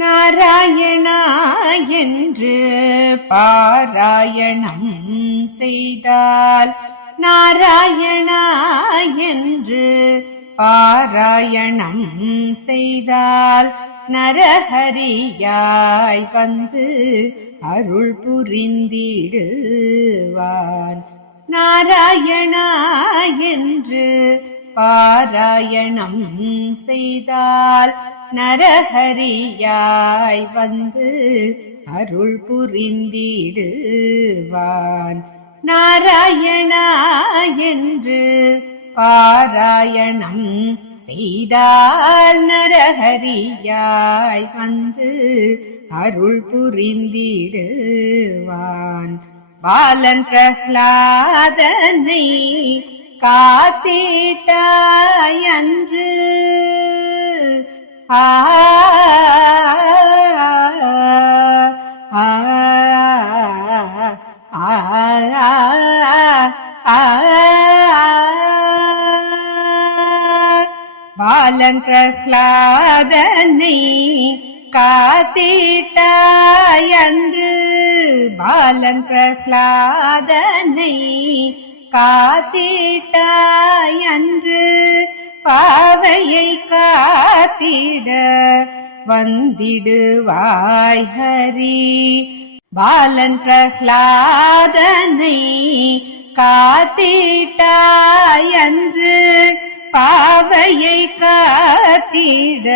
நாராயணா என்று பாராயணம் செய்தால், நாராயணா என்று பாராயணம் செய்தால் நரஹரியாய் வந்து அருள் புரிந்திடுவான். நாராயணா என்று பாராயணம் செய்தால் நரஹரியாய் வந்து அருள் புரிந்திடுவான். நாராயணா என்று பாராயணம் செய்தால் நரஹரியாய் வந்து அருள் புரிந்திடுவான். பாலன் பிரஹ்லாதனை காத்திட்டாய் அன்று, பாலன் பிரஹ்லாதனை காத்திட்டாய் அன்று, பாலன் பிரஹ்லாதனை காத்திட்டாய் அன்று, பாவையை காத்திட வந்திடுவாய் ஹரி. பாலன் பிரஹ்லாதனை காத்திட்டாய் அன்று, பாவையை காத்திட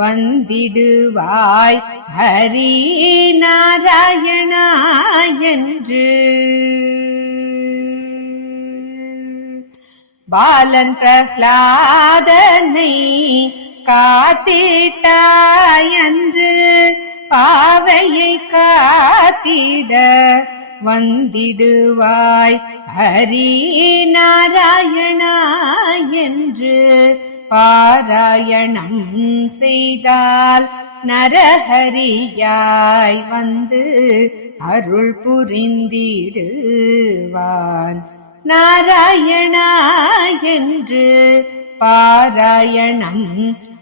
வந்திடுவாய் ஹரி. நாராயணா என்று பாலன் பிரஹ்லாதனை காத்திட்டாய் அன்று, பாவையை காத்திட வந்திடுவாய் ஹரி. நாராயணா என்று பாராயணம் செய்தால் நரஹரியாய் வந்து அருள் புரிந்திடுவான். நாராயணா என்று பாராயணம்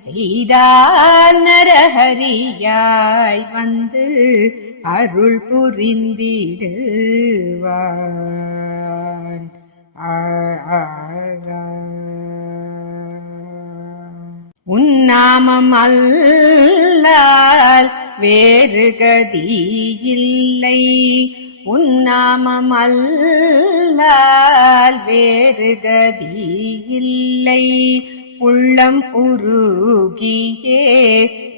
செய்தால் நரஹரியாய் வந்து அருள் புரிந்திடுவான். உன்னாமம் அல்லால் வேறு கதியில்லை, உன்னாமம் அல்லால் வேறு கதியில்லை. உள்ளம் உருகியே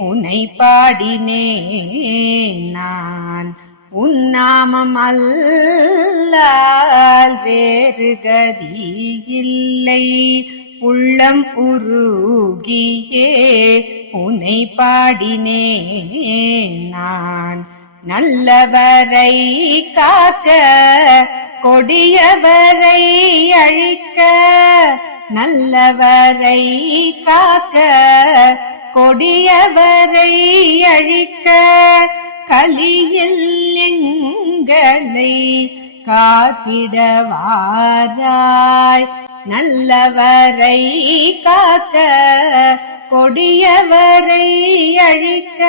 உன்னை பாடினேன் நான், உன்னாமம் அல்லால் வேறு கதியில்லை. உள்ளம் உருகியே உன்னை பாடினேன் நான். நல்லவரை காக்க கொடியவரை அழிக்க, நல்லவரை காக்க கொடியவரை அழிக்க, கலியில் எங்களை காத்திடவாராய். நல்லவரை காக்க கொடியவரை அழிக்க,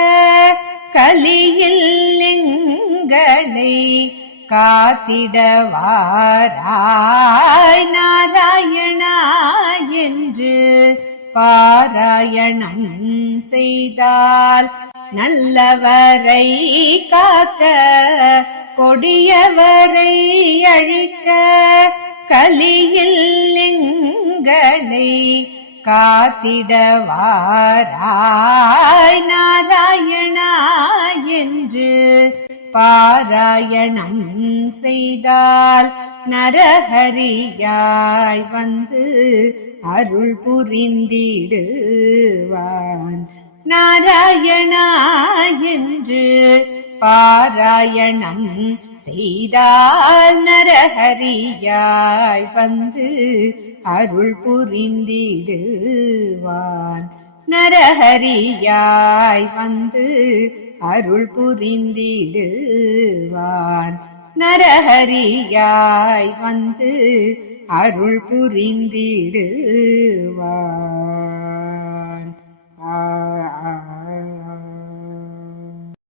கலியில் எங்களை காத்திடவாராய். நாராயணா என்று பாராயணம் செய்தால் நல்லவரை காக்க கொடியவரை அழிக்க, கலியில் எங்களை காத்திடவாராய். நாராயணா என்று பாராயணம் செய்தால் நரஹரியாய் வந்து அருள் புரிந்திடுவான். நாராயணா என்று பாராயணம் செய்தால் நரஹரியாய் வந்து அருள் புரிந்திடுவான். நரஹரியாய் வந்து அருள் புரிந்திடுவான். நரஹரியாய் வந்து அருள் புரிந்திடுவான்.